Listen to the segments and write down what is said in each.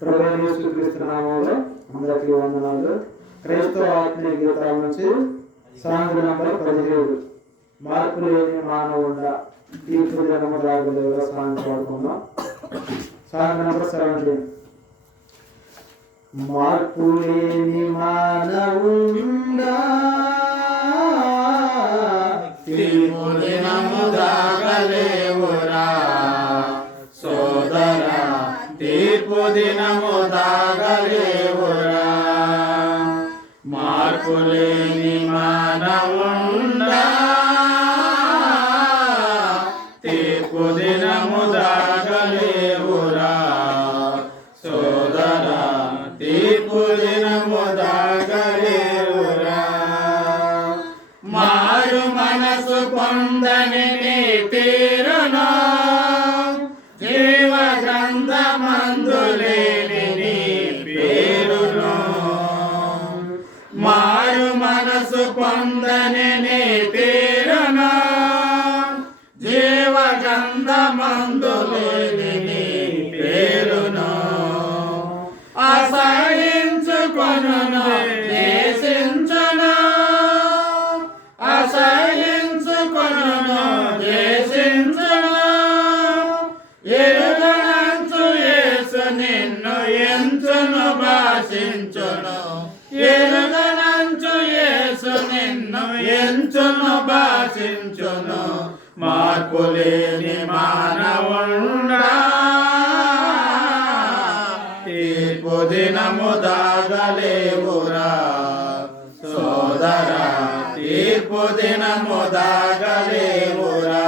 ప్రభువైన యేసుక్రీస్తు నామములో అందరికీ వందనాలు. క్రైస్తవ ఆత్మీయ గీతాల నుంచి సాంగ్ నంబర్ 17 మార్పు లేని మానవుడా తీర్పు దినము రాగలేవో సాంగ్ పాడుకుందాం. Song number 17. మార్పు లేని మానవుడా తీర్పు దినము రాగలేవురా సోదరా, తీర్పు దినము రాగలేవురా. మార్పు లేని మానవుడా తీర్పు దినము రాగలేవురా సోదరా, తీర్పు దినము రాగలేవురా. మారు మనసు పొందని నీ తీరును జీవ గ్రంథమందు లేని నీ పేరును. మారు మనసు పొందని నీ తీరును జీవ గ్రంథమందు లేని నీ పేరును. అసహించుకొనును దేశించును, అసహించుకొనును దేశించును. ఎరుగనంచు యేసు నిన్ను ఎంచును భాషించును. ఎరుగనంచు యేసు నిన్ను ఎంచును భాషించును. మార్పు లేని మానవుడా తీర్పు దినము దాగలేవురా సోదరా, తీర్పు దినము దాగలేవురా.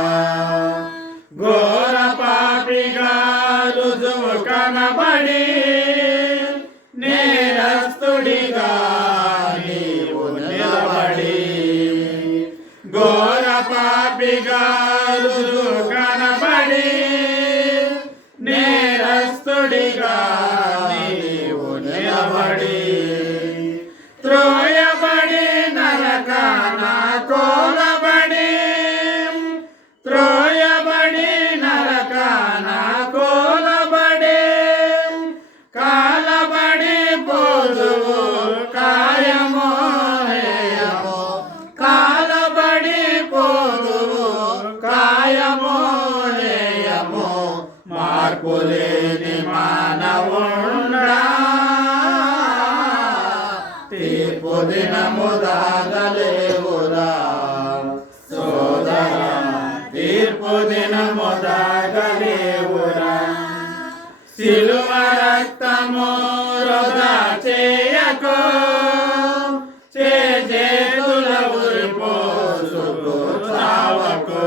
ఘోర పాపిగా రుజువు కనబడి నేరస్తుడిగా నీవు నిలబడి, ఘోర పాపిగా రుజువు కనబడి నేరస్తుడిగా నీవు నిలబడి, త్రోయబడి నరకాన కోలబడి, త్రోయబడి నరకాన కోలబడి, కాలబడి పోదువు కాయమో హేయమో, కాలబడి పోదువు కాయమో హేయమో. మార్పు లేని మానవుడా తీర్పు దినము దాగలేవురా సోదరా, తీర్పు దినము దాగలేవురా. సిలువ రక్తము వృధా చేయకు, చేతుల ఉరిపోసుకు చావకు.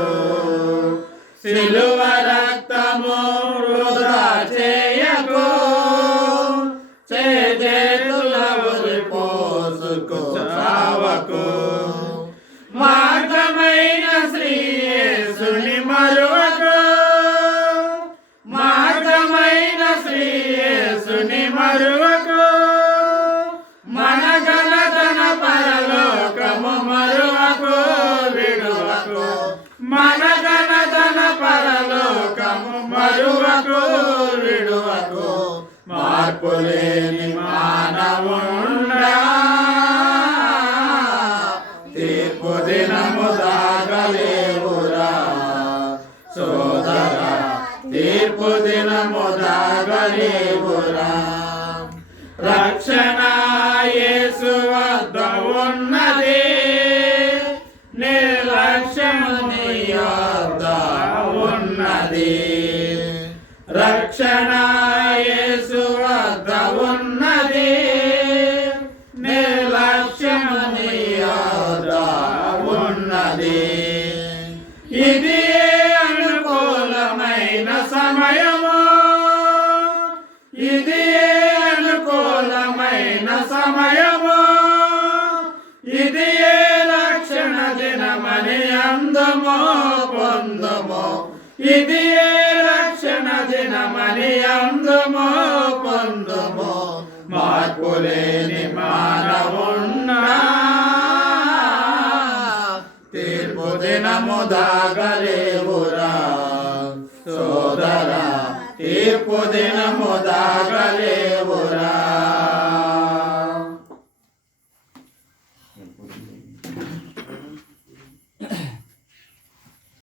సిలువ రక్తము వృధా చేయకు, చేతుల ఉరిపోసుకు చావకు. మార్గమైన శ్రీ యేసుని మరువకు, మార్గమైన శ్రీ యేసుని మరువకు. మన ఘనతన పరలోకము మరువకు విడువకు, మన ఘనతన పరలోకము మరువకు విడువకు. మార్పు లేని మానవుడా తీర్పు దినము దాగలేవురా సోదరా, తీర్పు దినము దాగలేవురా. రక్షణ యేసు వద్ద ఉన్నది, నిర్లక్ష్యము నీ యొద్ద ఉన్నది. రక్షణ యేసు వద్ద ఉన్నది, నిర్లక్ష్యము నీ యొద్ద ఉన్నది. ఇది అనుకూలమైన సమయము, ఇది అనుకూలమైన సమయము, ఇది రక్షణ దినమని అందుమో పొందుమో. ఇది రక్షణ దినమని అందుమో పొందుమో. మార్పు లేని మానవున్నా తీర్పు దినము దాగలేవురా సోదరా, తీర్పు దినము దాగలే